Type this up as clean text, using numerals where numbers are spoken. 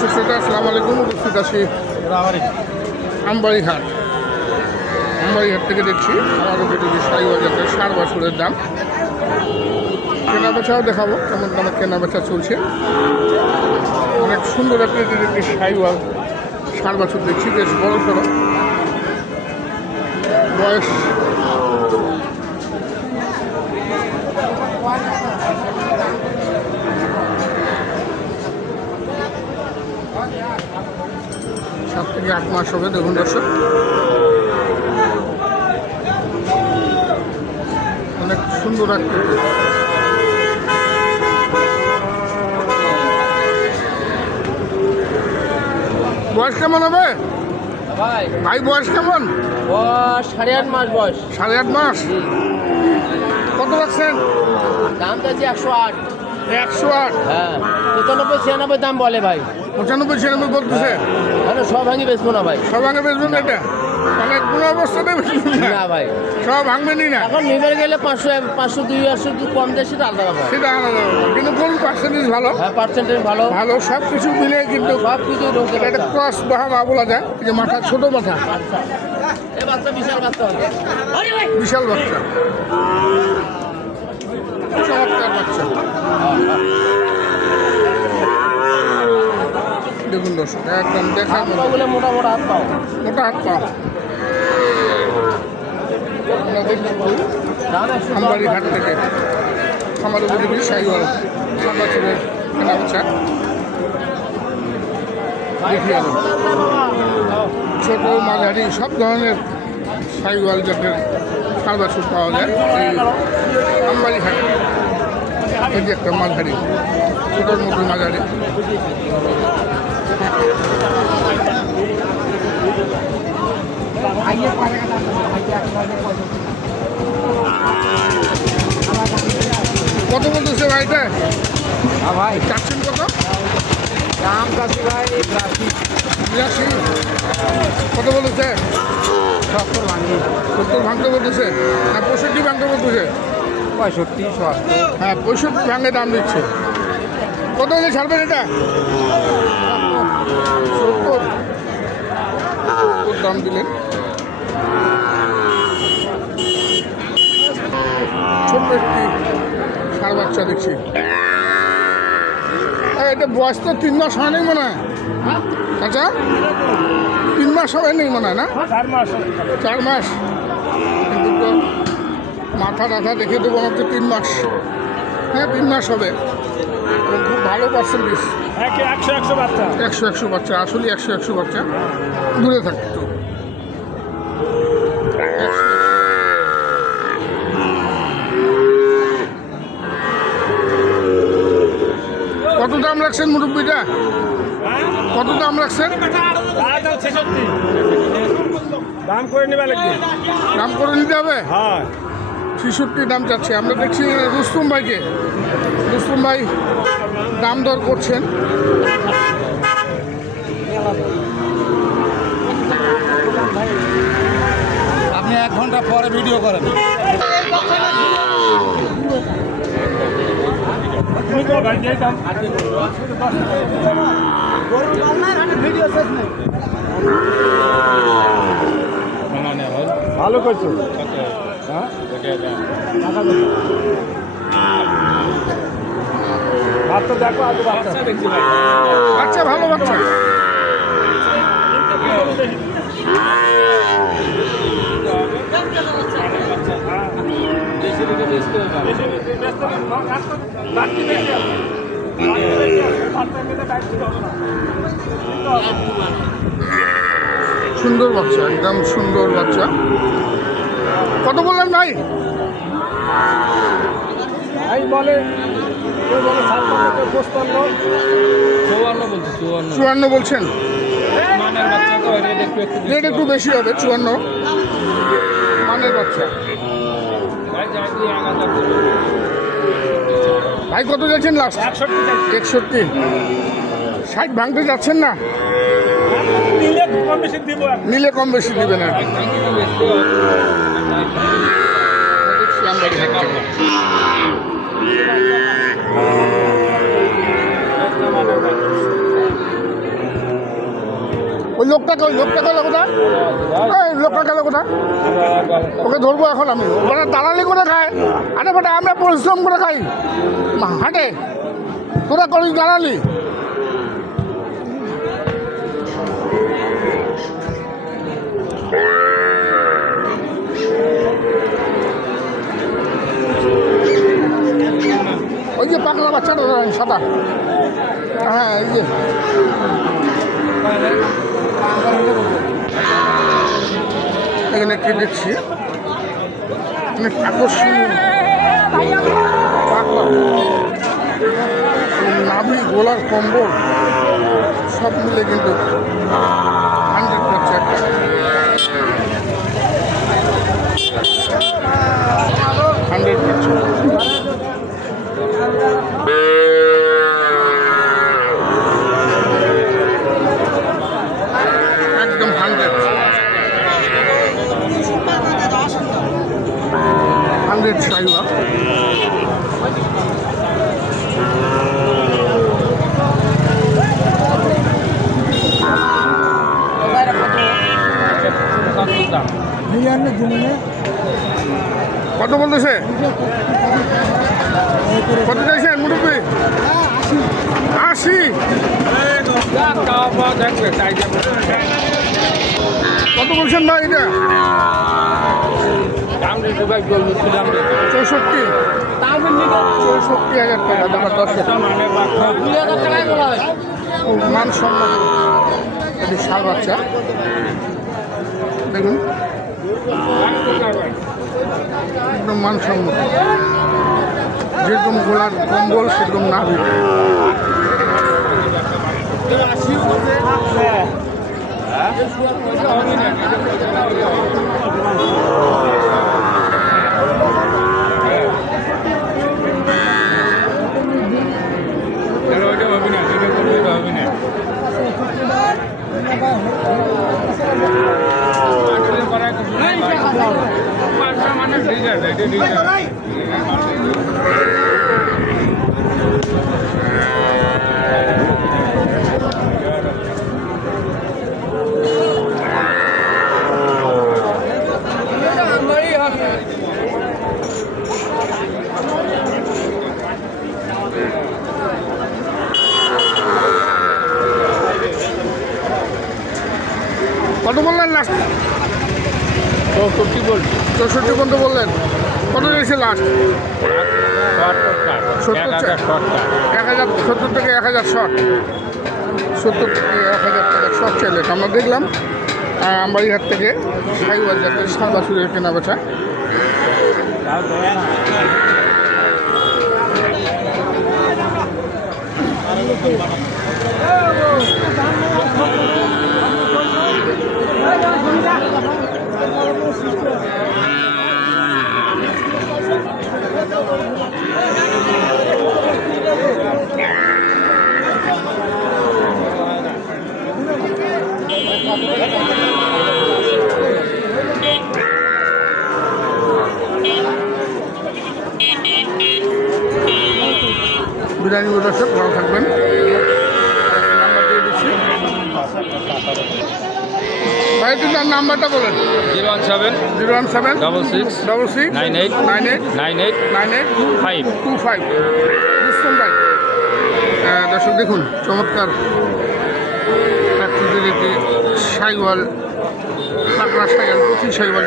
দর্শক শ্রোতা আসসালামু আলাইকুম। উপস্থিত আছি আমবাড়িহাট। আমবাড়িহাট থেকে দেখছি আমাদের যেটি সাইওয়াল জাতের 60 বছরের দাম। কেনা বেচাও দেখাবো কেমন দামে কেনা বেচা চলছে। অনেক সুন্দর একটি সাইওয়াল 60 বছর দেখছি, বেশ বড় সড়ো বয়স। সাত থেকে 8 মাস হবে। দেখুন দর্শক, অনেক সুন্দর আকৃতি। বয়স কেমন হবে ভাই? বয়স কেমন? বয়স 8.5 মাস বয়স। 8.5 মাস। কত রাখছেন? দাম চাইছি 108। 108? হ্যাঁ, 95-96 দাম বলে ভাই। 95-96 বলতেছে। মানে সব ভাঙি বেচবো না ভাই। সব ভাঙে বেচবেন না? এটা মানে কোনো অবস্থাতে বেচবেন না ভাই, সব ভাঙবেনই না। এখন নিবে গেলে 500-200 কম দেয়, সেটা আলাদা ব্যাপার। সেটা আলাদা ব্যাপার। কিন্তু কোন পার্সেন্টেজ ভালো? হ্যাঁ, পার্সেন্টেজ ভালো ভালো সব কিছু মিলে, কিন্তু সব কিছু ঢুকতে এটা ক্রস বাহামা বলা যায়। যে মাথা, ছোট মাথা, এই বাচ্চা বিশাল বাচ্চা হবে। বিশাল বাচ্চা, চমৎকার বাচ্চা। দেখুন দর্শক, একদম দেখার মতো ওগুলো মোটা মোটা হাত পাও। মোটা হাত পা। আমবাড়ি ঘাট থেকে আমার উপযোগী সাইওয়াল 60 বছরের কেনা বেচা দেখি। আলো ছোট মাঝারি সব ধরনের সাইওয়াল জাতের 60 বছর পাওয়া যায় এই আমবাড়ি ঘাট। এই যে একটা মাঝারি, ছোটোর মতো মাঝারি। কত বলতেছে ভাইটা? ভাই চাচ্ছেন কত? দাম চাচ্ছি ভাই 82। কত বলেছে? 70 ভাঙি। 70 ভাঙতে বলতেছে না 65 ভাঙতে বলতেছে? 65-70। হ্যাঁ, 65 ভাঙে দাম দিচ্ছে। কত হলে ছাড়বেন এটা? 70 দাম দিলেন। ছোট্ট একটি ষাঁড় বাচ্চা দেখছি। এটা বয়স তো 3 মাস হয় নাই মনে হয়। আচ্ছা, 3 মাস হবে নেই মনে হয় না? 4 মাস। কিন্তু তো মাথা টাথা দেখে তো মনে হচ্ছে 3 মাস। হ্যাঁ, 3 মাস হবে। খুব ভালো পার্সেন্টেজ। 100 বাচ্চা। 100 বাচ্চা, আসলে 100 বাচ্চা। দূরে থাকতো। কত দাম রাখছেন মুরব্বীটা? কত দাম রাখছেন? দাম করে নিবা লাগবে। দাম করে নিতে হবে। হ্যাঁ, 66 দাম চাচ্ছে। আমরা দেখছি রুস্তম ভাইকে। রুস্তম ভাই দাম দর করছেন। আপনি 1 ঘন্টা পরে ভিডিও করেন। ভালো করছো। বাচ্চা দেখো, আগে বাচ্চা দেখছি। বাচ্চা ভালো বাচ্চা। সুন্দর বাচ্চা, একদম সুন্দর বাচ্চা। কত বললেন ভাই? ভাই বলে 54 বলছেন। রেট একটু বেশি হবে, 54 মানের বাচ্চা। ভাই কত যাচ্ছেন লাস্ট? 61। 60 ভাঙতে যাচ্ছেন না? নিলে কম বেশি দিবেন আর কি। লোকটা গেল কোথায়? এই লোকটা গেল কোথায়? ওকে ধরবো এখন আমি। ওরা দালালি করে খায়। আরে বেটা আমরা পরিশ্রম করে খাই হাটে, তোরা করিস দালালি। ওই যে পাকলা বাচ্চাটা সাদা, হ্যাঁ এই যে এখানে একটি দেখছি অনেক আকর্ষণীয় পাকলা, নাভি গোলার কম্বল সব মিলে কিন্তু 100% একটা 100%। একদম 100 সাইওয়াল। কত বলতেছে? কত চাইছেন মুরব্বী? 80। কত বলছেন ভাই এটা? 64। 64,000 টাকা দাম। 10 মান সম্মান এটি শাল বাচ্চা দেখুন, একদম মান সম্মান, যেরকম গোলার কম্বল সেরকম নাভি। কত বললেন লাস্ট? 64 পর্যন্ত বললেন। কত রয়েছে লাস্ট? 70 থেকে 1000 শর্ট, 70 থেকে 1000 টাকা শর্ট চাইলে আমরা দেখলাম আমবাড়িহাট থেকে সাইওয়াল জাতের সাদা সুরের কেনা বেচা। বিদায় নিব দর্শক, ভালো থাকবেন। ভাই আপনার নাম্বারটা বলেন। 017 017 66 66 98 98 98 98 5 25 বুঝছেন ভাই। দর্শক দেখুন চমৎকার একটি সাইওয়াল, পাকড়া সাইওয়াল, প্রতি সাইওয়াল